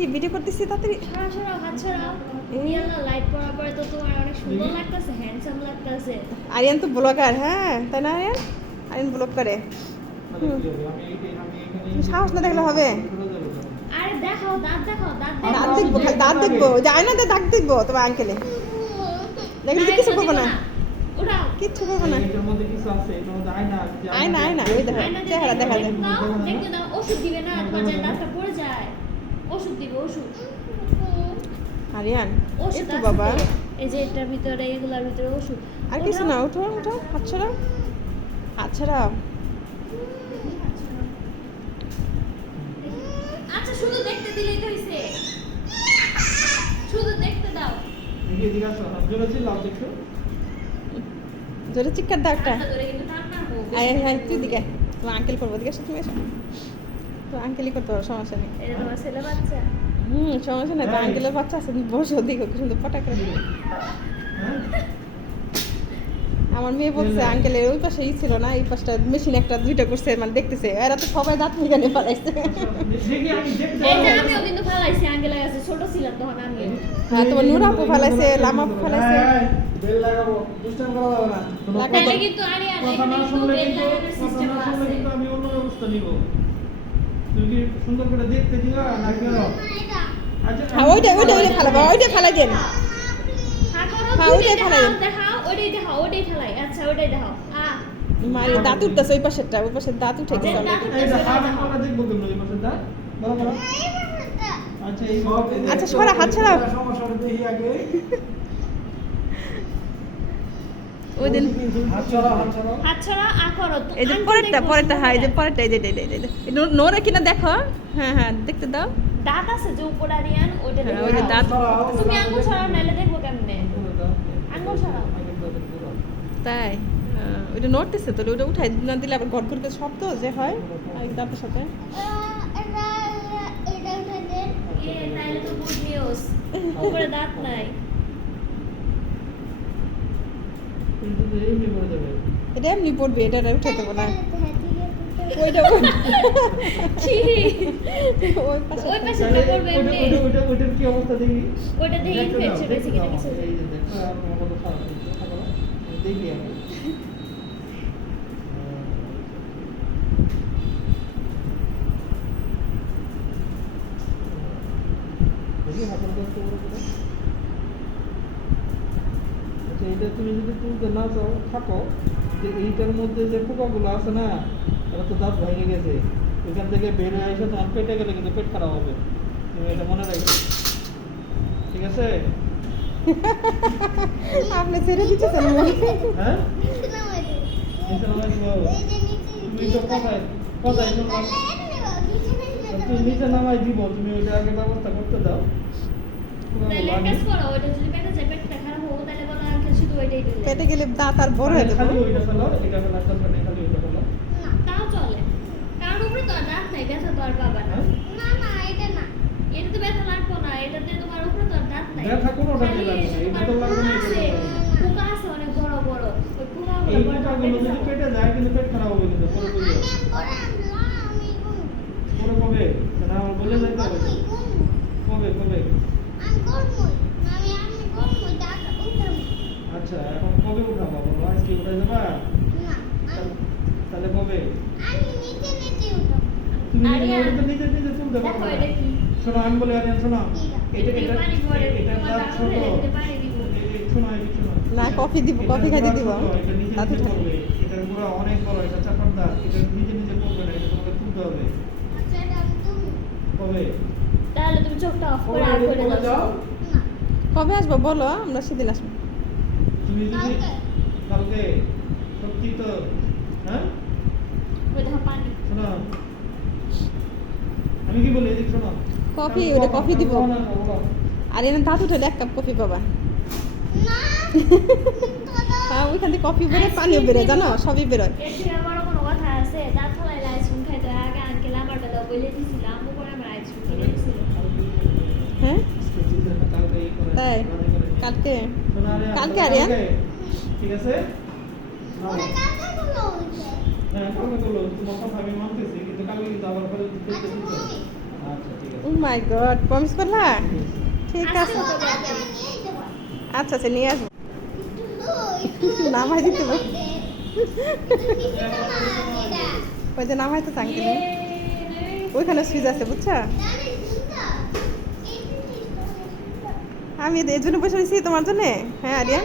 করতেছি ভিডিও করতেছি তাড়াতাড়ি সরাও হাত সরাও ইয়াল্লা লাইট পড়ার পরে তো তোমার অনেক সুন্দর লাগতেছে হ্যান্ডসাম লাগতেছে আরিয়ান তো ব্লগার হ্যাঁ তাই না আরিয়ান আরিয়ান ব্লগ করে সাহস না দেখলে হবে আরে দেখাও দাঁত দেখাও দাঁত দেখবো খালি দাঁত দেখবো যায় না দাঁত দেখবো তোমার আঙ্কেলে দেখলে তো কিছু করবো না ওড়াও কিচ্ছু করবো না এটার মধ্যে কিছু আছে এটার মধ্যে আয়না ওই দেখো চেহারা দেখা যায় দেখতে দাও ওষুধ দিবে না তোমার যে দাঁতটা পড়ে যায় ওষুধ দিবে ওষুধ আরিয়ান ওষুধ একটু আছে বাবা তো। এই যে এটার ভিতরে এগুলার ভিতরে ওষুধ আর কিছু না উঠো হাত ছড়াও হাত ছড়াও আচ্ছা শুধু দেখতে দিলেই তো হইছে শুধু দেখতে দাও এদিকে আসো জোরে চিল্লাও দেখো জোরে চিৎকার দাও একটা হাতটা ধরে কিন্তু টান মারবো আয় তুই দিকে তোমার আঙ্কেল করবো দিকে এসো তুমি এসো তো আঙ্কেলই করতে পারো সমস্যা নেই এটা তোমার ছেলে বাচ্চা সমস্যা নেই তো আঙ্কেলের বাচ্চা আছে তুমি বসো দিকে কি সুন্দর পটা করে দিবে আমার মেয়ে বলছে আঙ্কেলের ওই পাশে ছিল না এই পাশটা মেশিন একটা দুইটা করছে মানে দেখতেছে এরা তো সবাই দাঁত মিগানে পালাইছে এই যে আমিও কিন্তু ফালাইছি আঙ্কেলের কাছে ছোট ছিলাম তখন আমি হ্যাঁ তোমার নুরা আপু ফালাইছে লামা আপু ফালাইছে বেল লাগাবো দুষ্টামি করা যাবে না তাহলে কিন্তু আরে কথা না কিন্তু শুনলে বেল কিন্তু লাগানোর সিস্টেম কথা না শুনলে আছে কিন্তু আমি অন্য ব্যবস্থা নিব তুমি কি সুন্দর করে দেখতে দিবা না কেন আচ্ছা হ্যাঁ ওইটা ফালাবা ওইটা ফালাই দেন হ্যাঁ, ওইটাই ফেলাই দেন। দেখাও ওইটাই ফেলাই আচ্ছা ওইটাই দেখাও মারি দাঁত উঠতেছে ওই পাশেরটা ওই পাশের দাঁত উঠে গেছে already। এই যে হাত আমরা দেখবো কেন এই পাশে দা বলো বলো আচ্ছা এই সব আচ্ছা, সরা, হাত সরাও। সমস্যাটা দেখি আগে ওই দিন হাত ছড়াও হাত ছড়া করো তো এই যে পরেরটা হ্যাঁ এই যে পরেরটা এই যে নোরা কিনা দেখো হ্যাঁ দেখতে দাও দাঁত আছে যে উপরে আরিয়ান ওইটা হ্যাঁ, দেখো ওই যে দাঁত তুমি আঙ্গুল ছড়াও নাইলে দেখবো কেমনে আঙ্গুল ছড়াও তাই ওইটা নড়তেছে তো ওইটা উঠাই না দিলে আবার ঘর করতে শব্দ যে হয় আর দাঁতের সাথে নাইলে তো গুড নিউজ উপরে দাঁত নাই কিন্তু এই নিবড় যাবে এটা এমনি পড়বে এটা আর উঠাতে পারবো না ওইটা ছি ওই পাশে ওই পাশে না করবে এমনি ওইটা কি অবস্থা দেখি ওইটা দেখে ইনফেকশন হয়েছে কিনা কিছু এই যে দেখো আর কত খারাপ দেখি আমি দেখি হাতের কাছে বড় করে আচ্ছা এটা তুমি যদি তুলতে না চাও থাকো যে এইটার মধ্যে যে পোকাগুলো আছে না ওরা তো দাঁত ভেঙে গেছে এখান থেকে বের হয়ে এসে তোমার পেটে গেলে কিন্তু পেট খারাপ হবে তুমি এটা মনে রাখবে ঠিক আছে আপনি ছেড়ে দিচ্ছেন হ্যাঁ নিচে নামাই দিবো। তুমি তো কথায় শুনলাম তুমি নিচে নামাই দিব তুমি ওইটা আগে ব্যবস্থা করতে দাও তাহলে এক কাজ করো ওইটা যদি পেটে যায় পেটটা খারাপ হবে তাহলে বলো আঙ্কেল শুধু ওইটাই দিলে পেটে গেলে দাঁত আর বড় হয়ে খালি যাবে ওইটা ফেলো এটা ফেলার দরকার নেই খালি ওইটা ফেলো তাও চলে কারণ উপরে তো আর দাঁত নাই ব্যথা তো আর পাবা না হ্যাঁ এটা তো ব্যথা লাগবো না এটাতে তোমার উপরে তো আর দাঁত নাই ব্যথা কোনোটাতে খালি লাগবে না, এসে এটা তোমার তো লাগবে না, পোকা আছে, এটা তো লাগবে না। পোকা আছে অনেক বড় বড় ওই পোকাগুলো এই বড় পোকাগুলো যদি পেটে যায় কিন্তু পেট খারাপ হবে কিন্তু পরে বুঝে পরে কবে না আমার বলে যাইতে হবে কবে আচ্ছা এখন কবে উঠাবো বলো আজকে উঠাই যাবা তাহলে কবে তুমি আরিয়ান, ওটা নিজে নিজে তুলতে দেখো পারবে এটা না কি শোনো আমি বলি আরিয়ান শোনো এটা এটা এটা পানি ভরে এটা তোমার দাঁত দাঁত ছোট ধরে এটাতে পানি দিব শোনো এই শোনো না কফি দিব কফি খাইতে দিব এটা নিজে দাঁত নিজে উঠাই করবে এটার পুরো অনেক বড় এটা চাপার দাঁত এটা নিজে নিজে করবে না এটা তোমাকে তুলতে হবে কবে তাহলে তুমি চোখটা অফ করে আর করে কবে দাও যাও কবে আসবো বলো আমরা সেদিন আসবো তুমি যদি কালকে সত্যি তো হ্যাঁ ওই দেখো পানি শোনো আমি কি বলি এদিক শোনো কফি ওটা কফি দিব না, বলো। আর এনে দাঁত উঠালে এক কাপ কফি পাবা হ্যাঁ ওইখান থেকে কফি বেরোয় পানিও বেরোয় জানো সবই বেরোয় এর থেকে বড় কোনো কথা আছে দাঁত ফলাইলে আইসক্রিম খাইতে হয়। আগে আঙ্কেল আমার বেলা বলে দিছিল আম্মু করে আমার আইসক্রিম কিনে দিছিল হ্যাঁ কালকে এই করে, তাই? রাতে করে। কালকে শোনো, কালকে আরিয়ান? ঠিক আছে হ্যাঁ কালকে তোলো তোমার কথা আমি মানতেছি কিন্তু কালকে কিন্তু আবার ফেরত দিতে দিতে আচ্ছা ঠিক ও আছে মাই গড প্রমিস করলা ঠিক আজকে আছে ওকে বলতে হবে। আচ্ছা আচ্ছা নিয়ে আসবো নামাই দিতে পারো ওই যে নামাইতে আঙ্কেল ওইখানে সুইচ আছে বুঝছা আমি এই জন্য বসে রয়েছি তোমার জন্য হ্যাঁ আরিয়ান